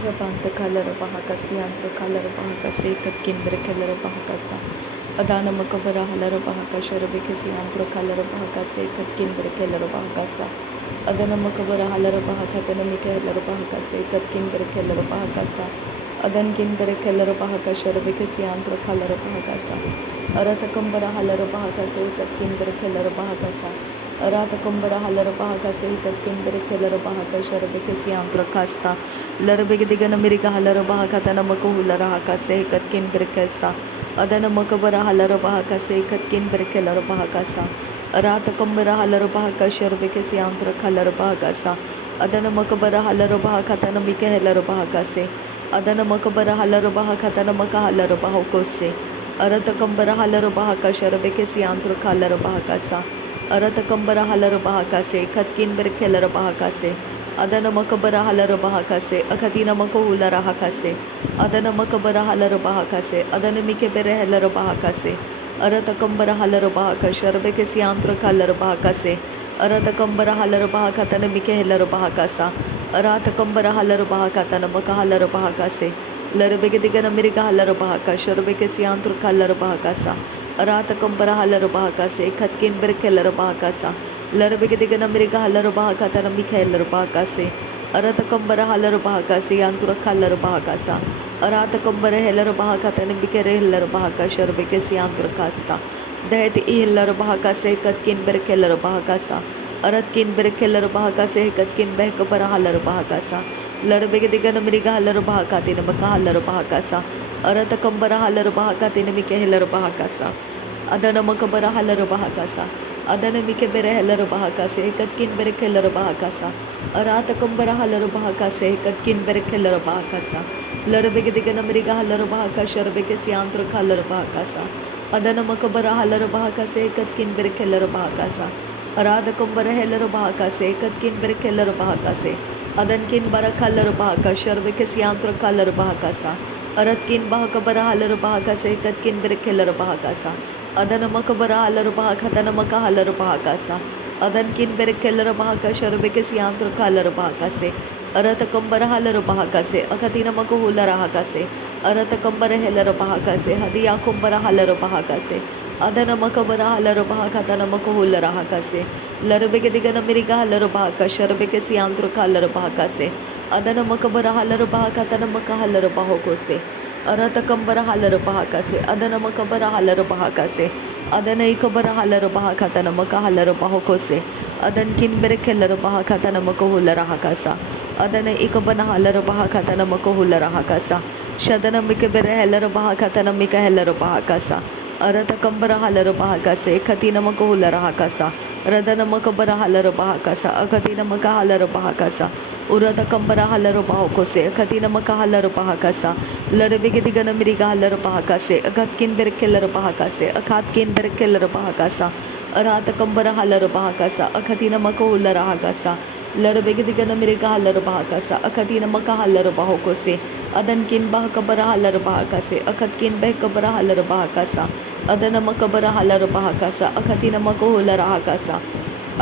Rabanta kalara bahakasi antro kalara bahakasi katkin berkelara bahakasa adana makabara halara bahakasha rabekasi antro kalara bahakasi katkin berkelara bahakasa adana makabara halara bahakatana mikalara bahakasi katkin berkelara bahakasa adan kin berkelara bahakasha rabekasi antro kalara bahakasa aratakambara halara bahakasi katkin berkelara bahakasa Arata kumbara halara bahakasi katkin berkelara bahakasha rabekasi antro kasta Larbegadigan America Halarabahakatana Makuhula Rahakase Katkin Berkesa Adana Makabara Halarabahakase Katkin Berkelar Bahakasa Arata Kumbara Halarabahaka Sharvekesi Antra Kalarabahakasa Adana Makabara Halarabahakatana Mikahelarabahakase Adana Makabara Halarabahakatana Makahalarabahakose Arata Kumbara Halarabahaka Sharvekesi Antra Kalarabahakasa Arata Kumbara Halarabahakase Katkin Berkelarabahakase adana makabara halara bahakase akatina makohula rahakase adana makabara halara bahakase adana mikebere halara bahakase arata kambara halara bahakase arbeke siantra kalara bahakase arata kambara halara bahakatana mike halara bahakasa arata kambara halara bahakatana makahalara bahakase larbeke digana miriga halara bahakase arbeke siantra kalara bahakasa arata kambara halara bahakase katkin berkelara bahakasa Larbegadigan America Halarabahakatana Mikael Bahakase, Aratakambara Halarabahakase, Antura Kalar Bahakasa, Aratakambara Helarabahakatan Bikere Hilarbahaka, Sharbekesi Antra Casta, That Ilarabahakase, Katkin Berkelar Bahakasa, Aratkin Berkelar Bahakase, Katkin Bekabara Halarabahakasa, Larbegadigan America Halarabahakatina Makahalar Bahakasa, Aratakambara Halarabahakatina Mikael Bahakasa, Adana Makabara Halarabahakasa. Adana mikebere helar bahakase katkin berekelar bahakasa arata kumbara halar bahakase katkin berekelar bahakasa larbege digana meriga halar bahakasha arbeke siantra kalar bahakasa adana makabara halar bahakase katkin berekelar bahakasa arata kumbara helar bahakase katkin berekelar bahakase adankin barakalar bahakasha arbeke siantra kalar bahakasa aratkin bahakabara halar bahakase katkin berekelar bahakasa adana makabara halar bahakatana makahalar bahakasa adankin berekelar bahakasha arbeke siantra kalar bahakase arata kambara halar bahakase akatina makuhula rahakase arata kambara helar bahakase hadiya kumbara halar bahakase adana makabara halar bahakatana makuhula rahakase larbeke digana miriga halar bahakasha arbeke siantra kalar bahakase adana makabara halar bahakatana makahalar bahokose arata kambara halar bahakase adana makabara halar bahakase adana ikabara halar bahakatana makahalar bahokose adan kin berekelar bahakatana makohula rahakasa adana ikabana halar bahakatana makohula rahakasa shadana mikebere halar bahakatana mikahelar bahakasa arata kambara halar bahakase katina makohula rahakasa radana makabara halar bahakasa akatina makahalar bahakasa urata kambara halar bahokose katina makahalar bahakasa larbege digana miriga halar bahakase akatkin berkelar bahakase akatkin berkelar bahakasa arata kambara halar bahakasa akatina makohula rahakasa larbege digana miriga halar bahakasa akatina makahalar bahokose adankin bahakabara halar bahakase akatkin behkabara halar bahakasa adana makabara halar bahakasa akatina makohula rahakasa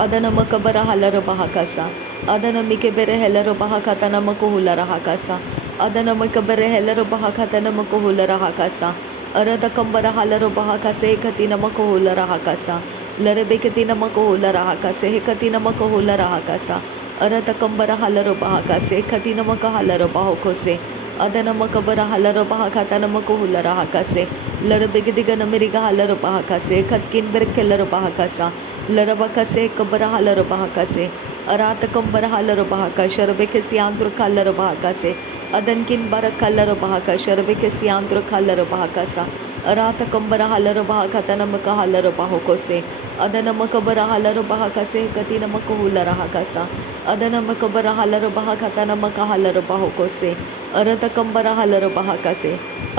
adana makabara halar bahakasa adana mikebere helar bahakatana makohula rahakasa adana makabere helar bahakatana makohula rahakasa arada kambara halar bahakase katina makohula rahakasa larbekatina makohula rahakase katina makohula rahakasa arata kambara halar bahakase katina makahalar bahokose adana makabara halar bahakatana makohula rahakase larbegadigan miriga halar bahakase katkin berkelar bahakasa larabakase kabara halar bahakase arata kambara halar bahakasha arbeke siantra kalar bahakase adankin bara kalar bahakasha arbeke siantra kalar bahakasa arata kambara halar bahakatana makahalar bahokose adana makabara halar bahakase katina makohula rahakasa adana makabara halar bahakatana makahalar bahokose arata kambara halar bahakase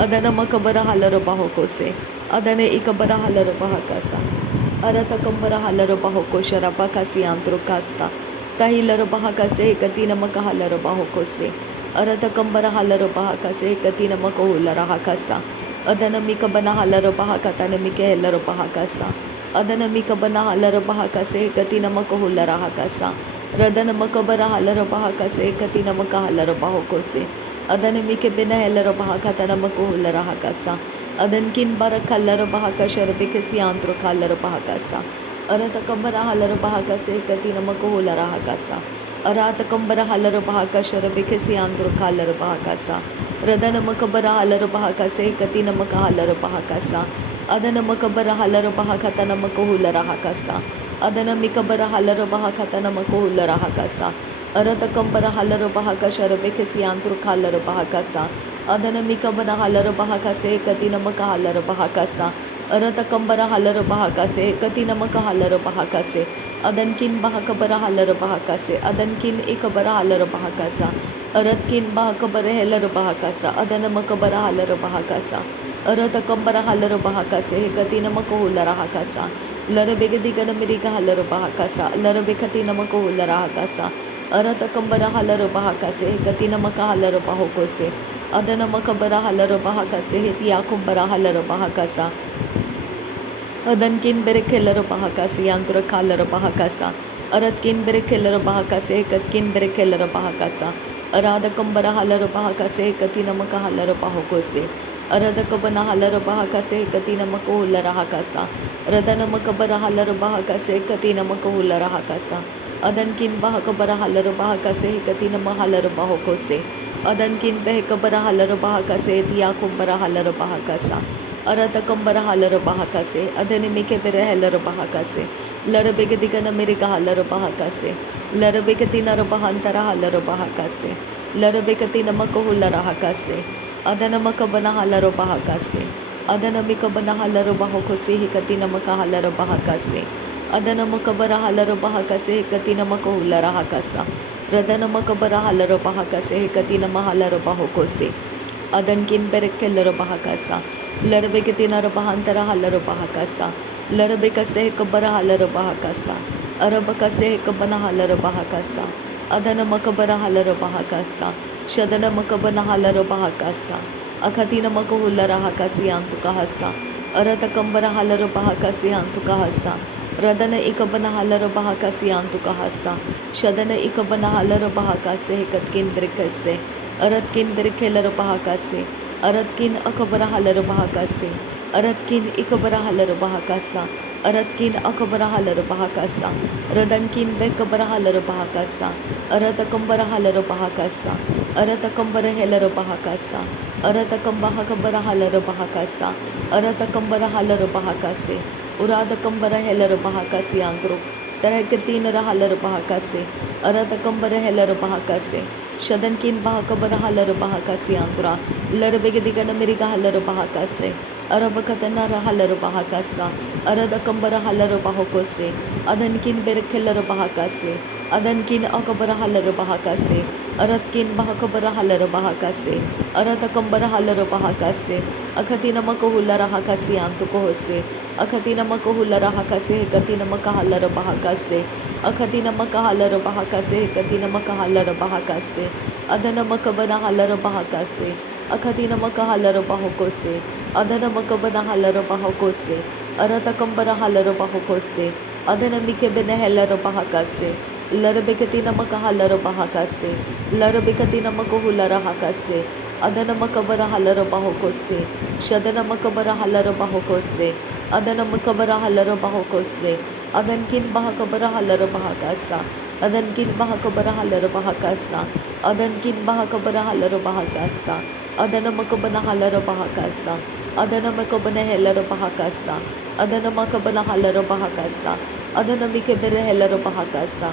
adana makabara halar bahokose adana ikabara halar bahakasa arata kambara halar bahokosha rabakasi antro kasta tahilar bahakase katina makahalar bahokose arata kambara halar bahakase katina makohula rahakasa adana mikabana halar bahakatana mikahelar bahakasa adana mikabana halar bahakase katina makohula rahakasa radana makabara halar bahakase katina makahalar bahokose Adanamike benehela bahakata namakuhula rahakasa. Adankin barakala bahaka sharabikasi antro kala bahakasa. Aratakambara halar bahakase kati namakuhula rahakasa. Aratakambara halar bahaka sharabikasi antro kala bahakasa. Radanamakabara halar bahakase kati namakahalar bahakasa. Adanamakabara halar bahakata namakuhula rahakasa. Adanamikabara halar bahakata namakuhula rahakasa. Aratakambara halar bahaka sharabikasi antro kala bahakasa. Adanamikabara halar bahakase kati namakahalar bahakasa. Aratakambara halar bahakase kati namakahalar bahakase. Adankin bahakabara halar bahakase. Adankin ikabara halar bahakasa. Aratkin bahakabara helar bahakasa. Adanamakabara halar bahakasa. Aratakambara halar bahakase kati namakuhula rahakasa. Larabegadiga namirika halar bahakasa. Larabekati namakuhula rahakasa. Aratakambara halar bahakase kati namakahalar bahokose. Adanamakabara halar bahakase hetiyakumbara halar bahakasa. Adankin berekelar bahakasi yantra kalar bahakasa. Aratkin berekelar bahakase katkin berekelar bahakasa. Aradakambara halar bahakase katinamaka halar bahokose. Aradakabana halar bahakase katinamaka hular hakasa. Radanamakabara halar bahakase katinamaka hular hakasa. Adankin bahakabara halar bahakase katinama halar bahokose. Adankin behekabara halar bahakase diyakumbara halar bahakasa. Aratakambara halar bahakase. Adanimike bere halar bahakase. Larabegadigana mirika halar bahakase. Larabekatina bahantara halar bahakase. Larabekatina makahular hakase. Adanamakabana halar bahakase. Adanamikabana halar bahokose hikatina makahalar bahakase. Adanamakabara halar bahakase hikatina makahular hakasa. Radanamakabara halar bahakase hikatina mahalar bahokose. Adankin berekelar bahakasa. Larabegatina bahantara halar bahakasa. Larabekase kabara halar bahakasa. Arabakase kabana halar bahakasa. Adanamakabara halar bahakasa. Shadanamakabana halar bahakasa. Akatina makahulara hakasi antukahasa. Aratakambara halar bahakasi antukahasa. Radana ikabana halar bahakasi antukahasa. Shadana ikabana halar bahakase hekatkin berkase. Aratkin berkelar bahakase. Aratkin akabara halar bahakase. Aratkin ikabara halar bahakasa. Aratkin akabara halar bahakasa. Radankin bekabara halar bahakasa. Aratakambara halar bahakasa. Aratakambara helar bahakasa. Aratakambahakabara halar bahakasa. Aratakambara halar bahakase. Uradakambara helar bahakasi andro. Tarakatina halar bahakase. Aratakambara helar bahakase. Shadankin bahakabara halar bahakasi andra. Larabegadigana mirika halar bahakase. Arabakatana halar bahakasa. Aradakambara halar bahokose. Adankin berekelar bahakase. Adankin akabara halar bahakase. Aratkin bahakabara halar bahakase. Aratakambara halar bahakase. Akatina makahulara hakasi antukohose. Akatina makahulara hakase. Katina makahalar bahakase. Akatina makahalar bahakase. Katina makahalar bahakase. Adana makabana halar bahakase. Akatina makahalar bahokose. Adana makabana halar bahokose. Aratakambara halar bahokose. Adana mikebene halar bahakase. Larabekatina makahalar bahakase. Larabekatina makahulara hakase. Adana makabara halar bahokose. Shadana makabara halar bahokose. Adana makabara halar bahokose. Adankin bahakabara halar bahakasa. Adankin bahakabara halar bahakasa. Adankin bahakabara halar bahakasa. Adana makabana halar bahakasa. Adana makabana helar bahakasa. Adana makabana halar bahakasa. Adana mikebere helar bahakasa.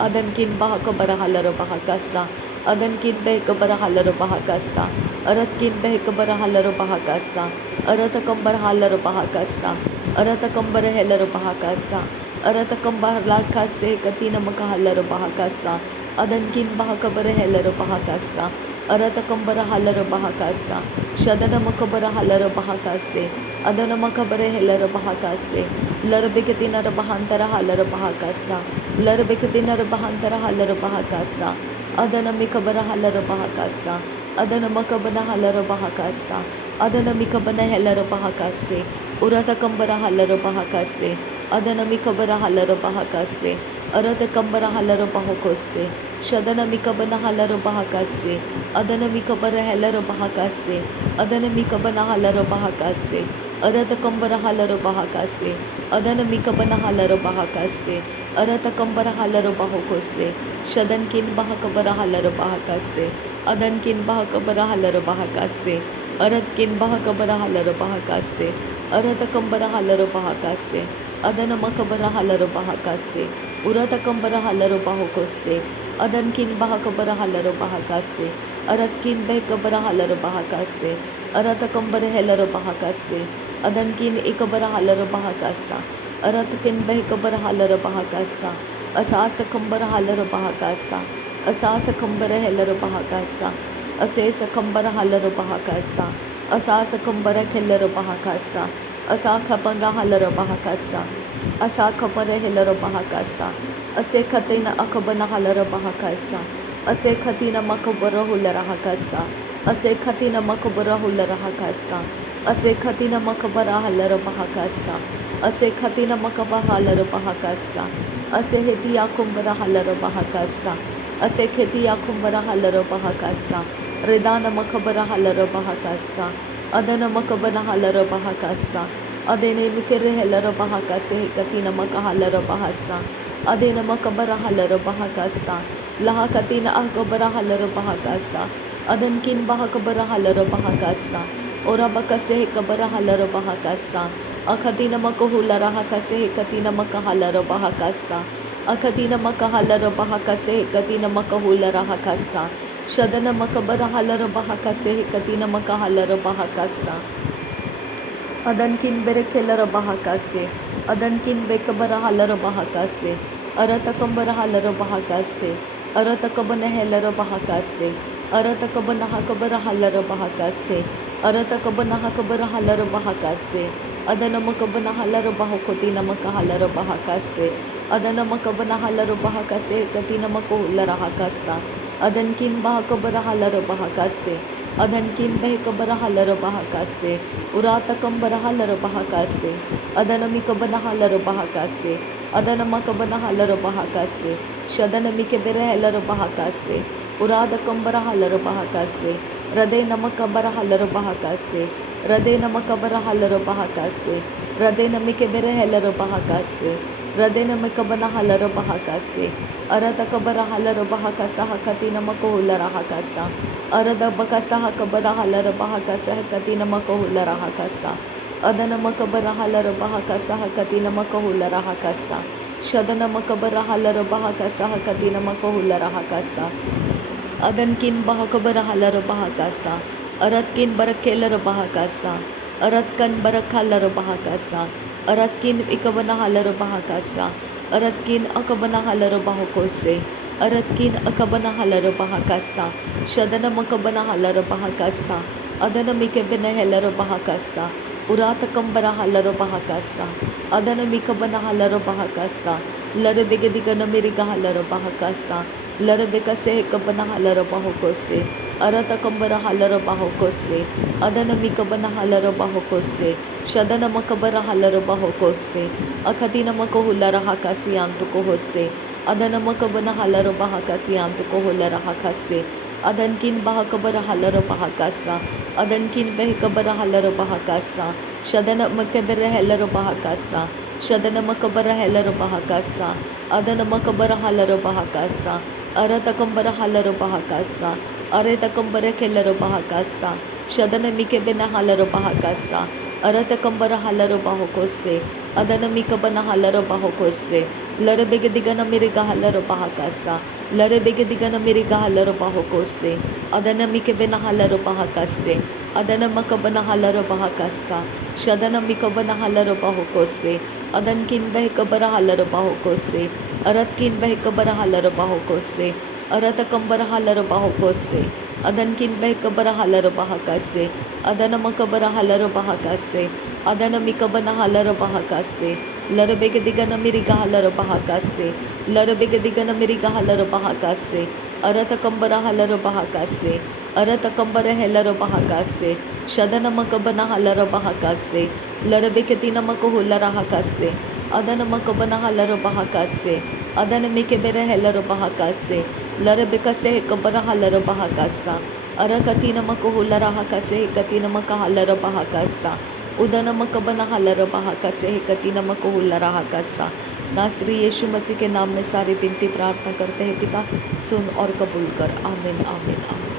Adankin bahakabara halar bahakasa. Adankin behekabara halar bahakasa. Aratkin behekabara halar bahakasa. Aratakambara halar bahakasa. Aratakambara helar bahakasa. Aratakambara lakase katina makahalar bahakasa. Adankin bahakabara helar bahakasa. Aratakambara halar bahakasa. Shadana makabara halar bahakase. Adana makabara helar bahakase. Larabekatina bahantara halar bahakasa. Larabekatina bahantara halar bahakasa. Adana mikabara halar bahakasa. Adana makabana halar bahakasa. Adana mikabana helar bahakase. Uratakambara halar bahakase. Adana mikabara halar bahakase. Aratakambara halar bahokose. Shadanamikabana halaro bahakase, Adanamikabara helaro bahakase, Adanamikabana halaro bahakase, Aratakambara halaro bahakase, Adanamikabana halaro bahakase, Aratakambara halaro bahokose, Shadankin bahakabara halaro bahakase, Adankin bahakabara halaro bahakase, Aratkin bahakabara halaro bahakase, Aratakambara halaro bahakase, Adanamakabara halaro bahakase, Uratakambara halaro bahokose, Adankin bahakabara halaro bahakase, Aratkin behkabara halaro bahakase, Aratakambara helaro bahakase, Adankin ikabara halaro bahakasa, Aratkin behkabara halaro bahakasa, Asasakambara halaro bahakasa, Asasakambara helaro bahakasa, Asesakambara halaro bahakasa, Asasakambara kellaro bahakasa, Asakabara halaro bahakasa, Asakabara helaro bahakasa, Ase khatina akabana halaro bahakasa, Ase khatina makabara hulara hakasa, Ase khatina makabara hulara hakasa, Ase khatina makabara halaro bahakasa, Ase khatina makaba halaro bahakasa, Ase heti akumbara halaro bahakasa, Ase kheti akumbara halaro bahakasa, Redana makabara halaro bahakasa, Adana makabana halaro bahakasa, Adene mikere helaro bahakase katina makahalaro bahasa, Adena makabara halaro bahakasa, Lahakatina akabara halaro bahakasa, Adankin bahakabara halaro bahakasa, Ora bakase kabara halaro bahakasa, Akatina makahulara hakase katina makahalaro bahakasa, Akatina makahalaro bahakase katina makahulara hakasa, Shadana makabara halaro bahakase katina makahalaro bahakasa, Adankin berekelaro bahakase, Adankin bekabara halaro bahakase, Aratakambara halaro bahakase, Aratakabana helaro bahakase, Aratakabana hakabara halaro bahakase, Aratakabana hakabara halaro bahakase, Adana makabana halaro bahakotina makahalaro bahakase, Adana makabana halaro bahakase katina makuhulara hakasa, Adankin bahakabara halaro bahakase, Adankin behkabara halaro bahakase, Uratakambara halaro bahakase, Adanamikabana halaro bahakase, Adanamakabana halaro bahakase, Shadanamikebere helaro bahakase, Uradakambara halaro bahakase, Rade namakabara halaro bahakase, Rade namakabara halaro bahakase, Rade namikebere helaro bahakase, Rade namakabana halaro bahakase, Aratakabara halaro bahakasa hakatina makohulara hakasa, Arada bakasa hakabara halaro bahakasa hakatina makohulara hakasa, Adana makabara halaro bahakasa hakatina makohulara hakasa, Shadana makabara halaro bahakasa hakatina makohulara hakasa, Adankin bahakabara halaro bahakasa, Aratkin barakelaro bahakasa, Aratkan barakhalaro bahakasa, Aratkin ikabana halaro bahakasa, Aratkin akabana halaro bahakose, Aratkin akabana halaro bahakasa, Shadana makabana halaro bahakasa, Adana mikabana halaro bahakasa, Uratakambara halaro bahakasa, Adana mikabana halaro bahakasa, Larabegadigana miriga halaro bahakasa, Larabekase kabana halaro bahokose, Aratakambara halaro bahokose, Adana mikabana halaro bahokose, Shadana makabara halaro bahokose, Akatina makohulara hakasi antukohose, Adana makabana halaro bahakasi antukohulara hakase, Adankin bahakabara halaro bahakasa, Adankin behkabara halaro bahakasa, Shadana makabara halaro bahakasa, Shadana makabara halaro bahakasa, Adana makabara halaro bahakasa, Aratakambara halaro bahakasa, Aretakambara kellaro bahakasa, Shadana mikebena halaro bahakasa, Aratakambara halaro bahokose, Adana mikabana halaro bahokose, Larabegadigana miriga halaro bahakasa, Larabegadigana miriga halaro bahokose, Adana mikebena halaro bahakase, Adana makabana halaro bahakasa, Shadana mikabana halaro bahokose, Adankin behkabara halaro bahokose, Aratkin behkabara halaro bahokose, Aratakambara halaro bahokose, Adankin behkabara halaro bahakase, Adana makabara halaro bahakase, Adana mikabana halaro bahakase, Larabegadigana miriga halaro bahakase, Larabegadigana miriga halaro bahakase, Aratakambara halaro bahakase, Aratakambara helaro bahakase, Shadana makabana halaro bahakase, Larabekatina makohulara hakase, Adana makabana halaro bahakase, Adana mikebere helaro bahakase, लरबिकसे कबरहा लरबहाकसा अरकती नमक हो लरहा कसे कती नमक लरबहाकसा उदनमक बनहा लरबहाकसे कती नमक हो लरहा कसा। नासरी यीशु मसीह के नाम में सारी विनती प्रार्थना करते हैं पिता, सुन और कबूल कर। आमीन आमीन आमीन।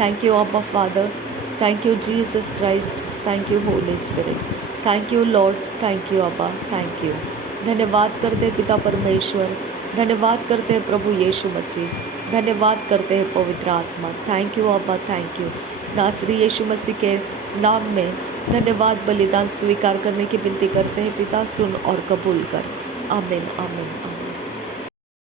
थैंक यू अब्बा father, thank you Jesus Christ, thank you Holi spirit, thank you Lord, thank you अब्बा, थैंक यू। धन्यवाद करते हैं पिता परमेश्वर, धन्यवाद करते हैं प्रभु यीशु मसीह, धन्यवाद करते हैं पवित्र आत्मा। थैंक यू अब्बा, थैंक यू। नासरी यीशु मसीह के नाम में धन्यवाद बलिदान स्वीकार करने की विनती करते हैं पिता, सुन और कबूल कर। आमीन आमीन।